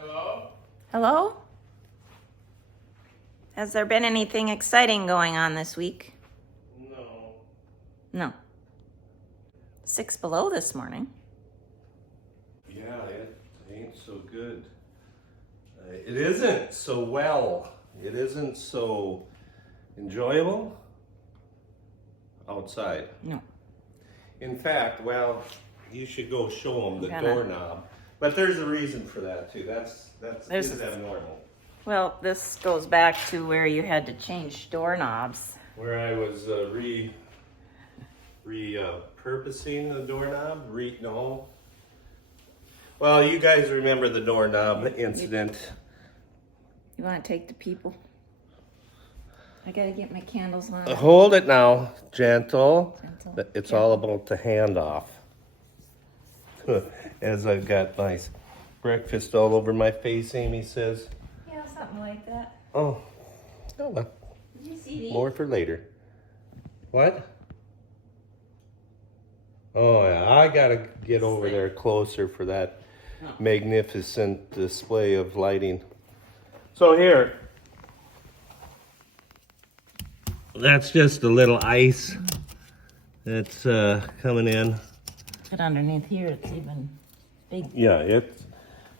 Hello? Hello? Has there been anything exciting going on this week? No. No. 6 below this morning. Yeah, it ain't so good. It isn't so well. It isn't so enjoyable outside. No. In fact, well, you should go show them the Gonna. doorknob. But there's a reason for that too. That's There's is a- abnormal. Well, this goes back to where you had to change doorknobs. Where I was repurposing the doorknob. No. Well, you guys remember the doorknob incident. You want to take the people? I gotta get my candles on. Hold it now, gentle. Gentle. It's all about the handoff. As I've got my breakfast all over my face, Amy says. Yeah, something like that. Oh well. Did you see these? More for later. What? Oh yeah, I gotta get over there closer for that magnificent display of lighting. So here, that's just a little ice that's coming in. But underneath here, it's even big. Yeah,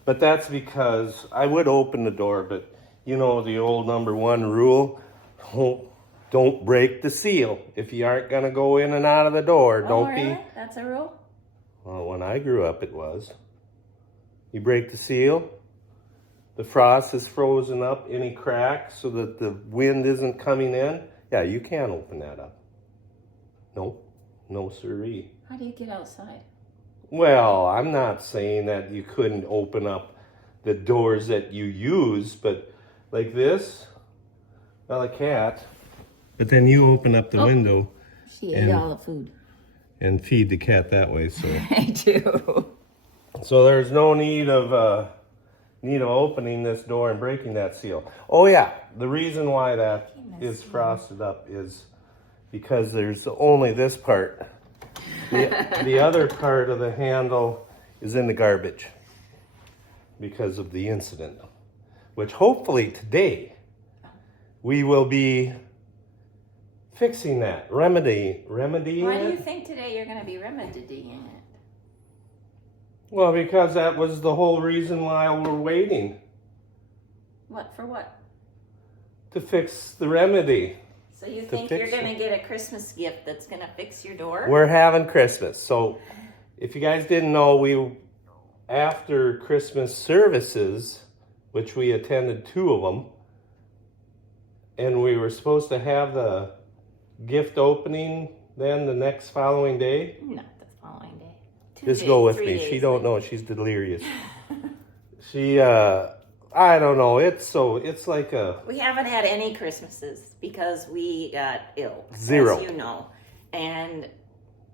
but that's because I would open the door, but you know the old #1 rule, don't break the seal. If you aren't gonna go in and out of the door, don't really? be. That's a rule? Well, when I grew up, it was. You break the seal, the frost is frozen up, any cracks so that the wind isn't coming in. Yeah, you can't open that up. Nope, no siree. How do you get outside? Well, I'm not saying that you couldn't open up the doors that you use, but like this, well, a cat. But then you open up the window She ate all the food. and feed the cat that way. So, I do. so there's no need of opening this door and breaking that seal. Oh yeah, the reason why that is frosted up is because there's only this part. The other part of the handle is in the garbage because of the incident, which hopefully today we will be fixing that, remedying Why do you it. think today you're going to be remedying it? Well, because that was the whole reason why we're waiting What, for what? to fix the remedy. So you think you're fix going to it. get a Christmas gift that's going to fix your door? We're having Christmas. So if you guys didn't know, after Christmas services, which we attended 2 of them, and we were supposed to have the gift opening then the next following day. Not the following day. Just go with 3 me. days She don't later. know. She's delirious. She, I don't know. It's like a We haven't had any Christmases because we got ill. 0. As you know. And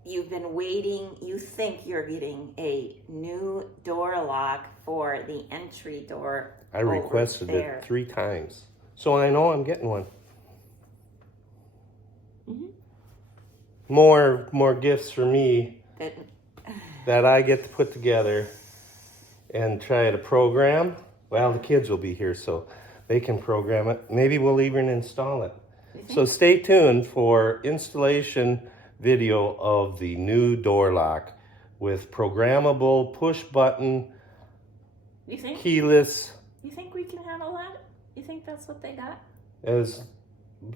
you've been waiting. You think you're getting a new door lock for the entry door. I requested it 3 times. So I know I'm getting one. Mm-hmm. More gifts for me That, that I get to put together and try to program. Well, the kids will be here, so they can program it. Maybe we'll even install it. So stay tuned for installation video of the new door lock with programmable push button, you think? keyless. You think we can handle that? You think that's what they got? As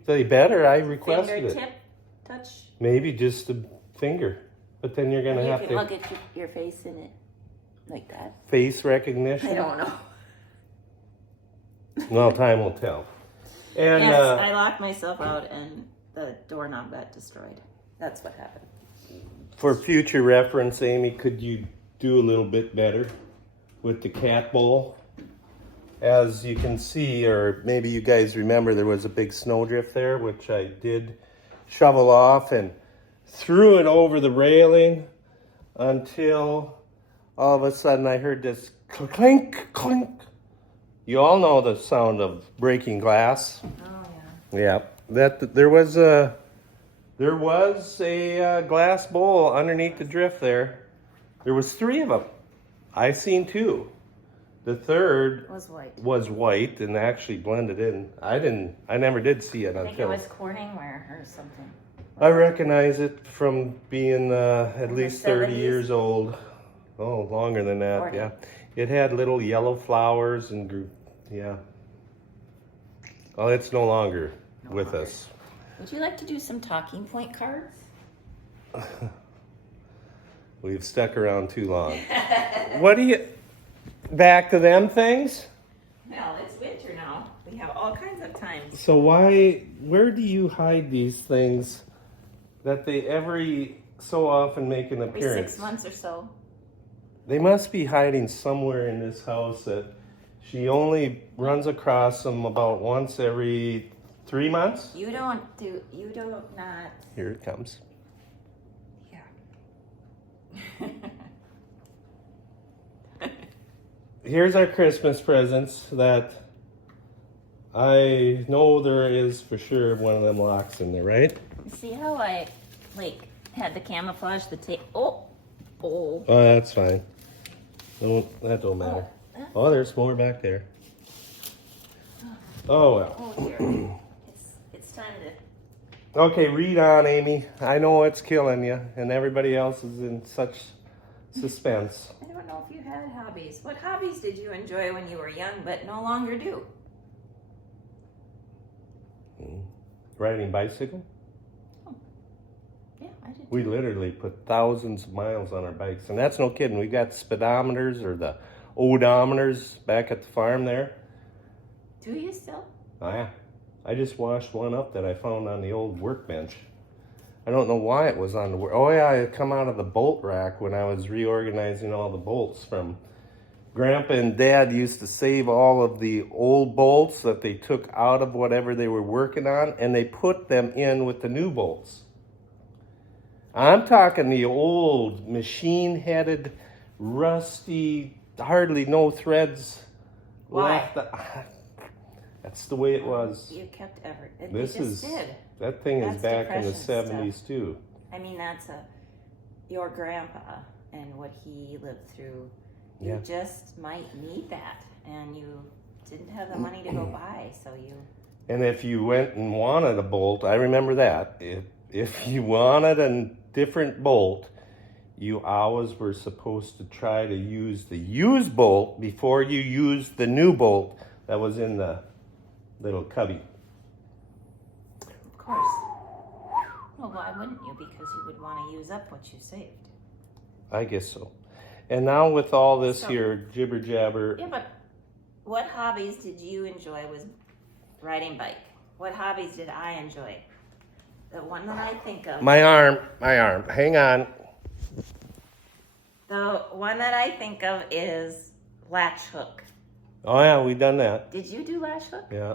they better, I requested it. Fingertip touch? Maybe just a finger, but then you're gonna You have can to look at your face in it like that. face recognition. I don't know. Well, time will tell. And Yes, I locked myself out and the doorknob got destroyed. That's what happened. for future reference, Amy, could you do a little bit better with the cat bowl? As you can see, or maybe you guys remember, there was a big snowdrift there, which I did shovel off and threw it over the railing until all of a sudden I heard this clink, clink. You all know the sound of breaking glass. Oh, Yeah, that there was a glass bowl underneath the drift there. There was 3 of them. I seen 2. The third was white. and actually blended in. I never did see it I think it until. was Corningware or something. I recognize it from being at In least the 30 70s? years old. Oh, longer than that, 40. yeah. It had little yellow flowers and grew, yeah. Well, it's no longer with us. Would you like to do some talking point cards? We've stuck around too long. What do you, back to them things? Well, it's winter now. We have all kinds of times. So where do you hide these things that they every so often make an Every appearance? 6 months or so. They must be hiding somewhere in this house that she only runs across them about once every 3 months. You don't not. Here it comes. Yeah. Here's our Christmas presents that I know there is for sure one of them locks in there, right? See how I had the camouflage the tape? Oh. Oh, that's fine. That don't matter. Oh, there's more back there. Oh well. Oh dear. It's time to. Okay, read on, Amy. I know it's killing you, and everybody else is in such suspense. I don't know if you had hobbies. What hobbies did you enjoy when you were young but no longer do? Riding bicycle? Yeah, I did. We literally put thousands of miles on our bikes, and that's no kidding. We got speedometers or the odometers back at the farm there. Do you still? Oh yeah, I just washed one up that I found on the old workbench. I don't know why it was on the oh yeah, it come out of the bolt rack when I was reorganizing all the bolts from Grandpa and Dad used to save all of the old bolts that they took out of whatever they were working on, and they put them in with the new bolts. I'm talking the old machine-headed, rusty, hardly no threads Why? left. That's the way it was. You kept everything. This They just is did. that thing is That's back in the depression 70s stuff. too. I mean, that's your grandpa and what he lived through. Yeah. You just might need that, and you didn't have the money to go buy, so you. And if you went and wanted a bolt, I remember that. If you wanted a different bolt, you always were supposed to try to use the used bolt before you used the new bolt that was in the little cubby. Of course. Well, why wouldn't you? Because you would want to use up what you saved. I guess so. And now with all this So- here jibber jabber, Yeah, but what hobbies did you enjoy was riding bike? What hobbies did I enjoy? The one that I think of. my arm, hang on. The one that I think of is latch hook. Oh yeah, we done that. Did you do latch hook? Yeah.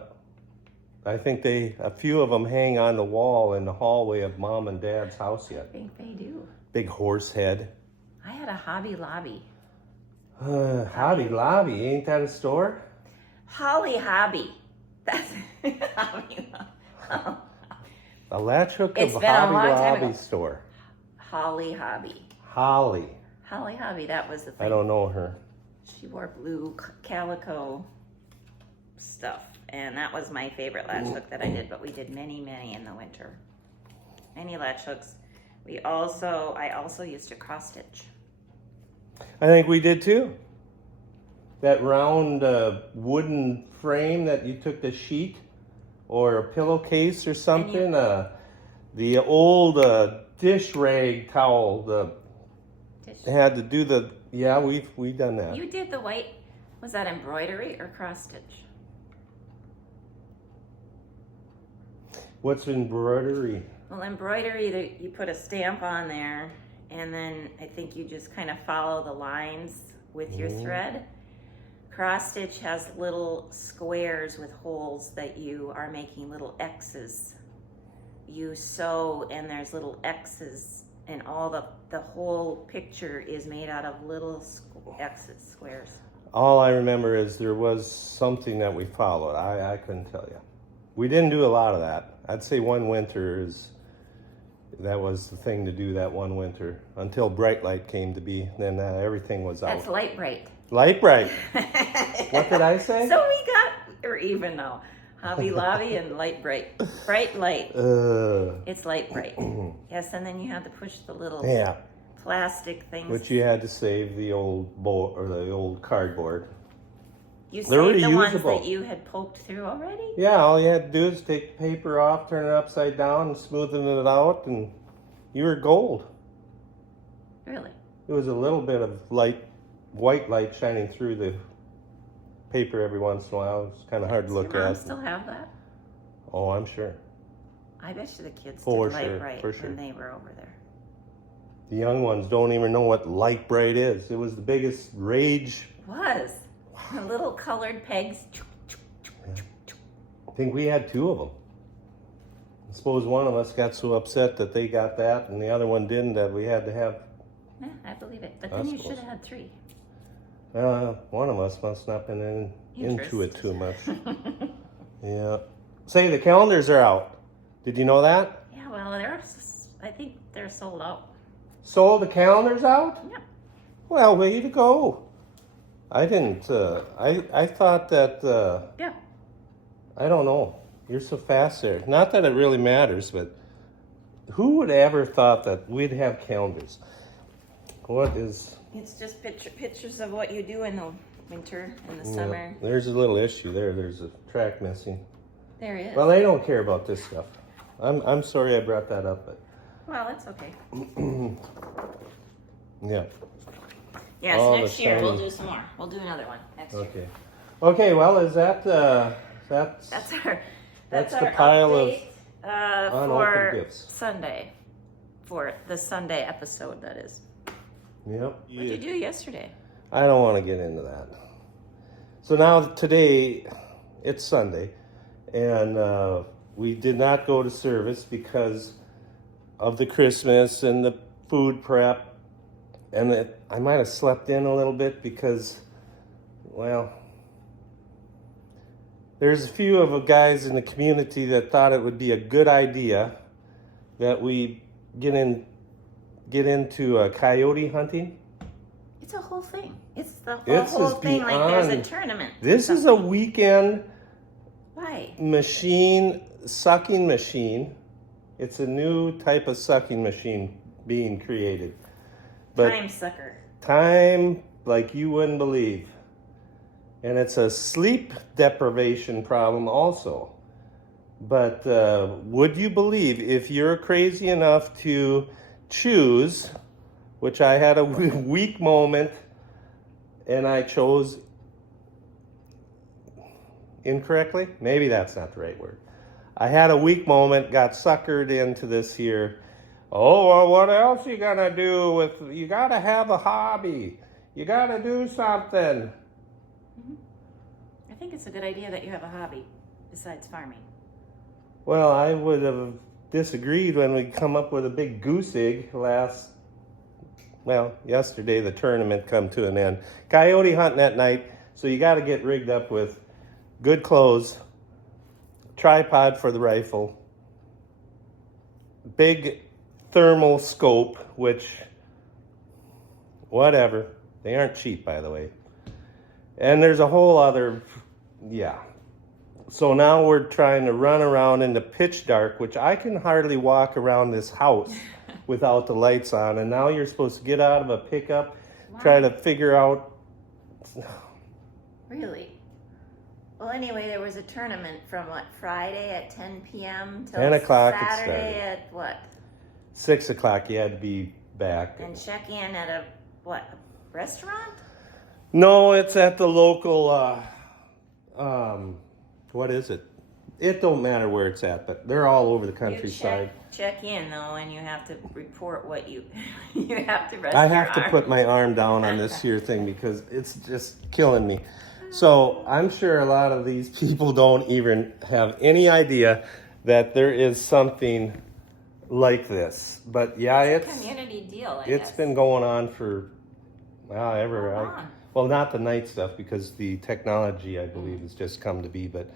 I think a few of them hang on the wall in the hallway of Mom and Dad's house I yet. think they do. Big horse head. I had a Hobby Lobby. Hobby Lobby, ain't that a store? Holly Hobby. That's Hobby Lobby. A latch hook It's of been a Hobby long time Lobby ago. store. Holly Hobby. Holly. Holly Hobby, that was the thing. I don't know her. She wore blue calico stuff, and that was my favorite latch hook that I did, but we did many in the winter. Many latch hooks. I also used to cross stitch. I think we did too. That round wooden frame that you took the sheet or a pillowcase or something. The old dish rag towel. They had to do the. Yeah, we've done that. You did the white. Was that embroidery or cross stitch? What's embroidery? Well, embroidery, you put a stamp on there, and then I think you just kind of follow the lines with your thread. Cross stitch has little squares with holes that you are making little X's. You sew, and there's little X's, and all the whole picture is made out of little X's, squares. All I remember is there was something that we followed. I couldn't tell you. We didn't do a lot of that. I'd say one winter that was the thing to do that one winter until Bright Light came to be. Then everything was out. That's light bright. Light bright. What did I say? So we're even now. Hobby Lobby and light bright. Bright light. It's light bright. Yes, and then you have to push the little plastic things. Which you had to save the old board or the old cardboard. You They're saved the ones reusable. that you had poked through already? Yeah, all you had to do is take the paper off, turn it upside down, and smoothen it out, and you were gold. Really? It was a little bit of white light shining through the paper every once in a while. It was kind of hard to look Does your mom at. still have that? Oh, I'm sure. I bet you the kids For did light sure, bright for sure. when they were over there. The young ones don't even know what light bright is. It was the biggest rage. It was. The little colored pegs. I think we had 2 of them. I suppose one of us got so upset that they got that and the other one didn't, that we had to have. Yeah, I believe it. But then you should have had 3. One of us must not have been into it Interest. too much. Yeah. Say, the calendars are out. Did you know that? Yeah, well, I think they're sold out. Sold the calendars out? Yeah. Well, way to go. I didn't, I thought that, Yeah. I don't know. You're so fast there. Not that it really matters, but who would ever thought that we'd have calendars? What is... It's just pictures of what you do in the winter and the summer. There's a little issue there. There's a track missing. There is. Well, they don't care about this stuff. I'm sorry I brought that up, but... Well, it's okay. Yeah. Yes, All next the year we'll shiny- do some more. We'll do another one next year. Okay. Okay, well, is that, that's That's the our pile of update, unopened for gifts. Sunday. For the Sunday episode, that is. Yep. What did you do yesterday? I don't want to get into that. So now today, it's Sunday, and we did not go to service because of the Christmas and the food prep, and that I might have slept in a little bit because, well, there's a few of the guys in the community that thought it would be a good idea that we get into coyote hunting. It's a whole thing. It's the This whole is thing. Like there's a beyond- tournament. This is a weekend Why? sucking machine. It's a new type of sucking machine being created. But Time sucker. time like you wouldn't believe. And it's a sleep deprivation problem also. But would you believe, if you're crazy enough to choose, which I had a weak moment and I chose incorrectly? Maybe that's not the right word. I had a weak moment, got suckered into this here. Oh, well, what else you gonna do with, you gotta have a hobby. You gotta do something. I think it's a good idea that you have a hobby besides farming. Well, I would have disagreed when we come up with a big goose egg yesterday the tournament come to an end. Coyote hunting at night, so you got to get rigged up with good clothes, tripod for the rifle, big thermal scope, which, whatever, they aren't cheap, by the way. And there's a whole other, So now we're trying to run around in the pitch dark, which I can hardly walk around this house without the lights on. And now you're supposed to get out of a pickup, try to figure out. Really? Well, anyway, there was a tournament from Friday at 10 p.m. till 10 o'clock it Saturday started. at what? 6 o'clock, you had to be back. And check in at a restaurant? No, it's at the local, what is it? It don't matter where it's at, but they're all over the countryside. You check in though, and you have to report what you have to rest I your have to arm. put my arm down on this here thing because it's just killing me. So I'm sure a lot of these people don't even have any idea that there is something like this. But yeah, It's a community deal, I it's guess. been going on for ever. How long? Well, not the night stuff because the technology, I believe, has just come to be. But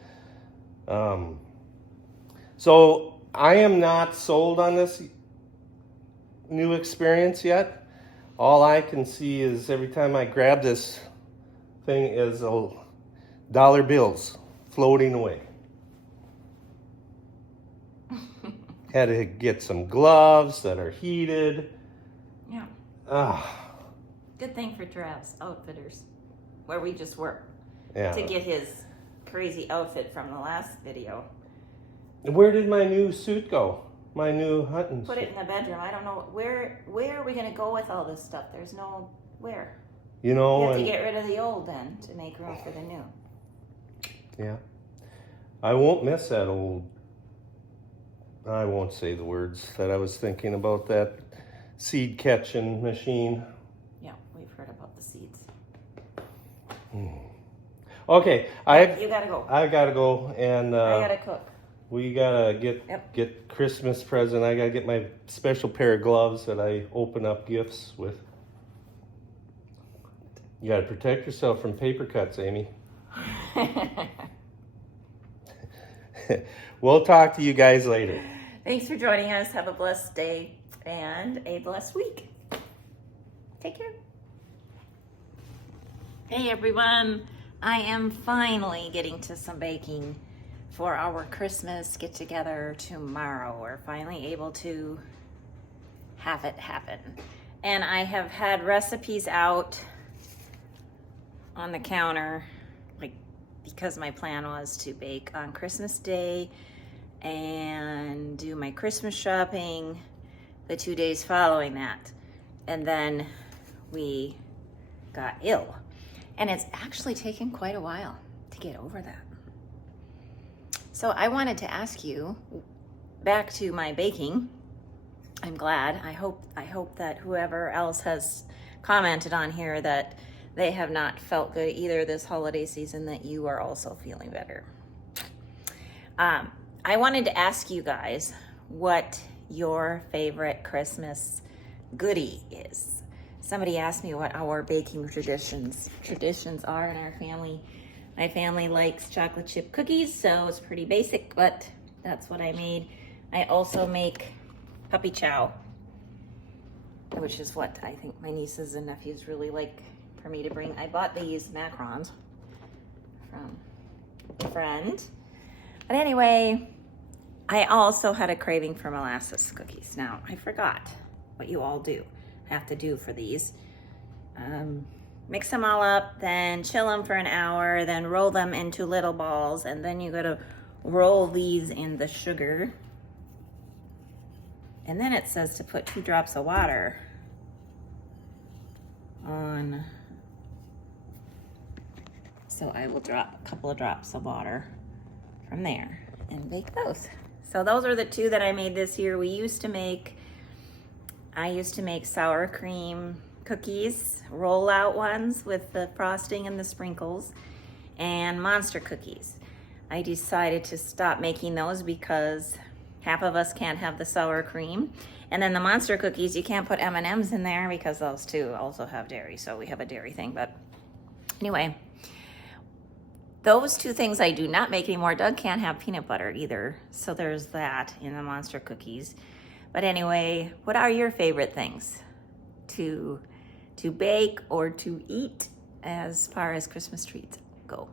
so I am not sold on this new experience yet. All I can see is every time I grab this thing is dollar bills floating away. Had to get some gloves that are heated. Yeah. Ah, Good thing for Trav's Outfitters, where we just were, yeah. to get his crazy outfit from the last video. Where did my new suit go? My new hunting Put suit. it in the bedroom. I don't know where are we gonna go with all this stuff? There's no where. You know, You have to and get rid of the old then to make room for the new. yeah, I won't miss that old. I won't say the words that I was thinking about, that seed catching machine. Yeah, we've heard about the seeds. Okay, You gotta go. I gotta go, and I gotta cook. we gotta Yep. get Christmas present. I gotta get my special pair of gloves that I open up gifts with. You gotta protect yourself from paper cuts, Amy. We'll talk to you guys later. Thanks for joining us. Have a blessed day and a blessed week. Take care. Hey everyone. I am finally getting to some baking for our Christmas get together tomorrow. We're finally able to have it happen. And I have had recipes out on the counter, like, because my plan was to bake on Christmas Day and do my Christmas shopping the 2 days following that. And then we got ill. And it's actually taken quite a while to get over that. So I wanted to ask you, back to my baking. I'm glad. I hope that whoever else has commented on here that they have not felt good either this holiday season, that you are also feeling better. I wanted to ask you guys what your favorite Christmas goodie is. Somebody asked me what our baking traditions are in our family. My family likes chocolate chip cookies, so it's pretty basic, but that's what I made. I also make puppy chow, which is what I think my nieces and nephews really like for me to bring. I bought these macarons from a friend. But anyway, I also had a craving for molasses cookies. Now, I forgot what you all have to do for these. Mix them all up, then chill them for an hour, then roll them into little balls, and then you gotta roll these in the sugar. And then it says to put 2 drops of water on. So I will drop a couple of drops of water from there and bake those. So those are the 2 that I made this year. I used to make sour cream cookies, roll out ones with the frosting and the sprinkles, and monster cookies. I decided to stop making those because half of us can't have the sour cream. And then the monster cookies, you can't put M&Ms in there because those 2 also have dairy. So we have a dairy thing. But anyway, those 2 things I do not make anymore. Doug can't have peanut butter either. So there's that in the monster cookies. But anyway, what are your favorite things to bake or to eat as far as Christmas treats go?